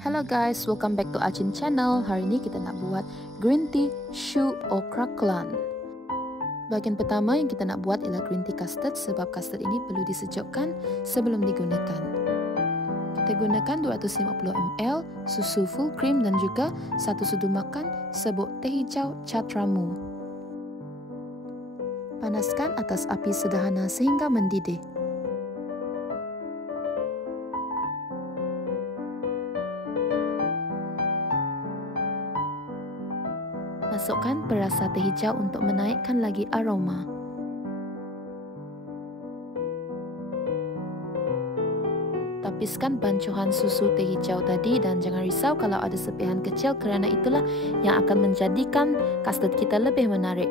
Hello guys, welcome back to Achin channel. Hari ini kita nak buat green tea choux au craquelant. Bahagian pertama yang kita nak buat ialah green tea custard sebab custard ini perlu disejukkan sebelum digunakan. Kita gunakan 250 ml susu full cream dan juga 1 sudu makan serbuk teh hijau catramu. Panaskan atas api sederhana sehingga mendidih. Masukkan perasa teh hijau untuk menaikkan lagi aroma. Tapiskan bancuhan susu teh hijau tadi dan jangan risau kalau ada serpihan kecil kerana itulah yang akan menjadikan custard kita lebih menarik.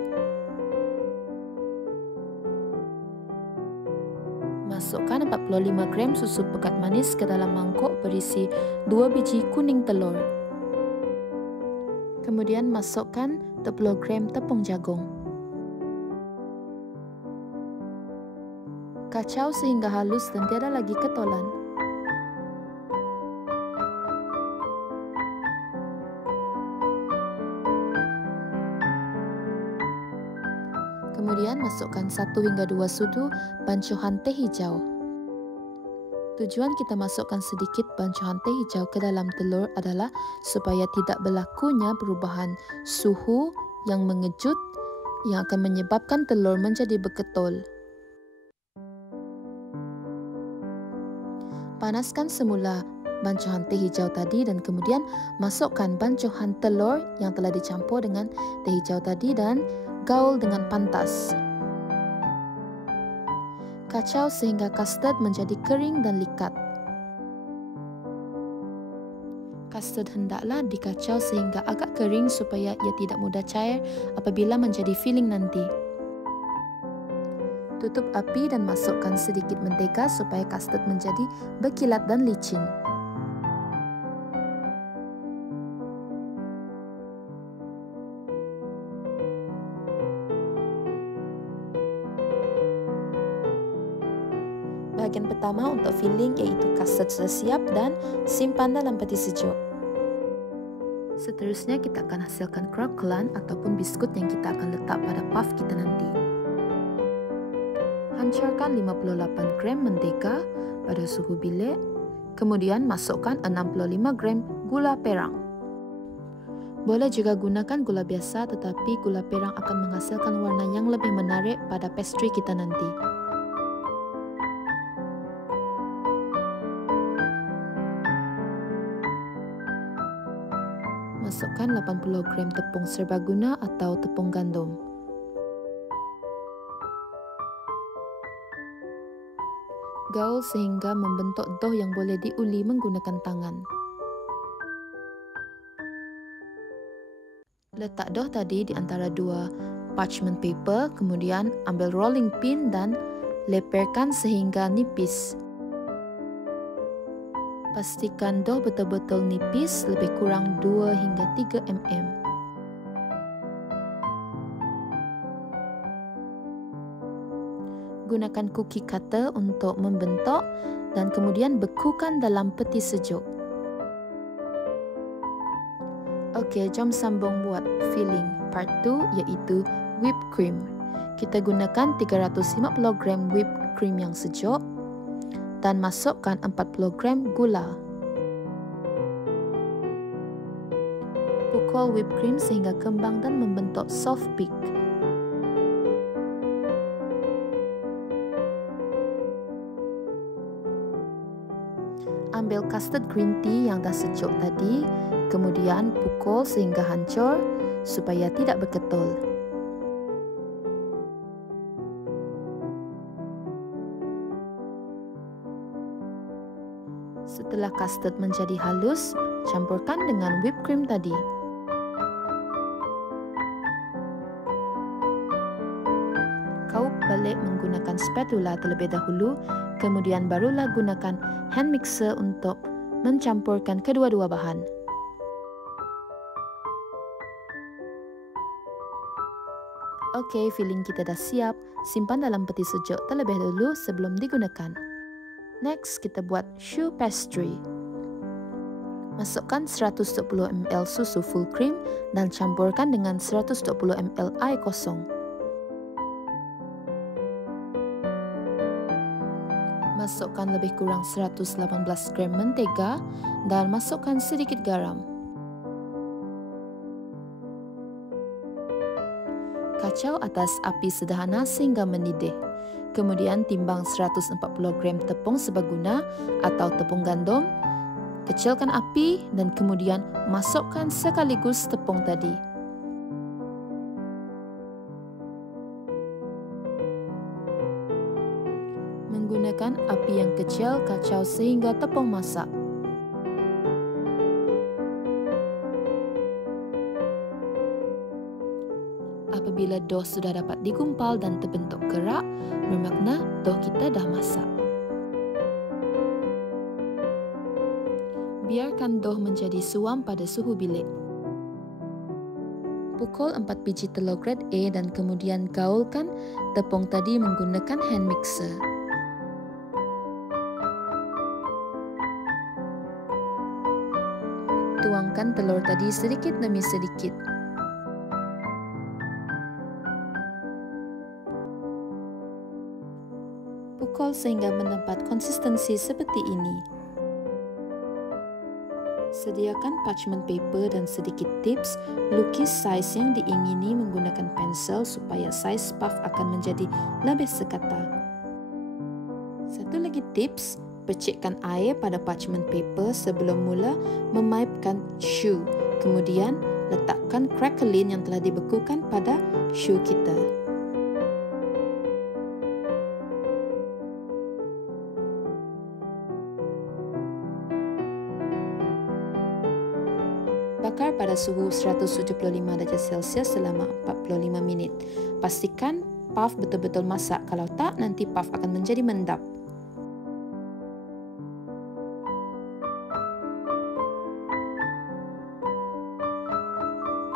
Masukkan 45 gram susu pekat manis ke dalam mangkuk berisi 2 biji kuning telur. Kemudian masukkan 20 gram tepung jagung. Kacau sehingga halus dan tiada lagi ketolan. Kemudian masukkan 1 hingga 2 sudu bancuhan teh hijau. Tujuan kita masukkan sedikit bancuhan teh hijau ke dalam telur adalah supaya tidak berlakunya perubahan suhu yang mengejut yang akan menyebabkan telur menjadi berketul. Panaskan semula bancuhan teh hijau tadi dan kemudian masukkan bancuhan telur yang telah dicampur dengan teh hijau tadi dan gaul dengan pantas. Kacau sehingga custard menjadi kering dan likat. Custard hendaklah dikacau sehingga agak kering supaya ia tidak mudah cair apabila menjadi filling nanti. Tutup api dan masukkan sedikit mentega supaya custard menjadi berkilat dan licin. Bahagian pertama untuk filling iaitu custard sudah siap dan simpan dalam peti sejuk. Seterusnya kita akan hasilkan craquelant ataupun biskut yang kita akan letak pada puff kita nanti. Hancurkan 58 gram mentega pada suhu bilik, kemudian masukkan 65 gram gula perang. Boleh juga gunakan gula biasa tetapi gula perang akan menghasilkan warna yang lebih menarik pada pastry kita nanti. Masukkan 80 gram tepung serbaguna atau tepung gandum. Gaul sehingga membentuk dough yang boleh diuli menggunakan tangan. Letak dough tadi di antara 2 parchment paper, kemudian ambil rolling pin dan leperkan sehingga nipis. Pastikan dough betul-betul nipis, lebih kurang 2 hingga 3 mm. Gunakan cookie cutter untuk membentuk dan kemudian bekukan dalam peti sejuk. Okey, jom sambung buat filling part 2 iaitu whipped cream. Kita gunakan 350 gram whipped cream yang sejuk dan masukkan 40 gram gula. Pukul whipped cream sehingga kembang dan membentuk soft peak. Ambil custard green tea yang dah sejuk tadi, kemudian pukul sehingga hancur supaya tidak berketul. Setelah custard menjadi halus, campurkan dengan whipped cream tadi. Kaup balik menggunakan spatula terlebih dahulu, kemudian barulah gunakan hand mixer untuk mencampurkan kedua-dua bahan. Okey, filling kita dah siap. Simpan dalam peti sejuk terlebih dahulu sebelum digunakan. Next, kita buat choux pastry. Masukkan 120 ml susu full cream dan campurkan dengan 120 ml air kosong. Masukkan lebih kurang 118 gram mentega dan masukkan sedikit garam. Kacau atas api sederhana sehingga mendidih. Kemudian timbang 140 gram tepung serbaguna atau tepung gandum. Kecilkan api dan kemudian masukkan sekaligus tepung tadi. Menggunakan api yang kecil, kacau sehingga tepung masak. Apabila dough sudah dapat digumpal dan terbentuk kerak, bermakna dough kita dah masak. Biarkan dough menjadi suam pada suhu bilik. Pukul 4 biji telur grade A dan kemudian gaulkan tepung tadi menggunakan hand mixer. Tuangkan telur tadi sedikit demi sedikit. Pukul sehingga mendapat konsistensi seperti ini. Sediakan parchment paper dan sedikit tips, lukis saiz yang diingini menggunakan pensel supaya saiz puff akan menjadi lebih sekata. Satu lagi tips, percikkan air pada parchment paper sebelum mula memaipkan choux. Kemudian, letakkan cracklin yang telah dibekukan pada choux kita. Bakar pada suhu 175 darjah Celsius selama 45 minit. Pastikan puff betul-betul masak, kalau tak nanti puff akan menjadi mendap.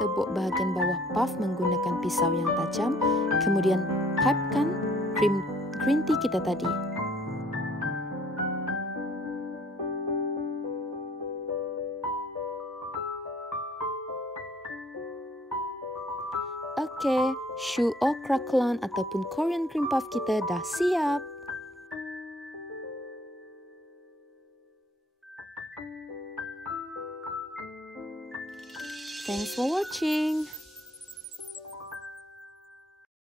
Tebuk bahagian bawah puff menggunakan pisau yang tajam, kemudian pipekan krim green tea kita tadi. Okey, choux au craquelin ataupun Korean cream puff kita dah siap. Thanks for watching.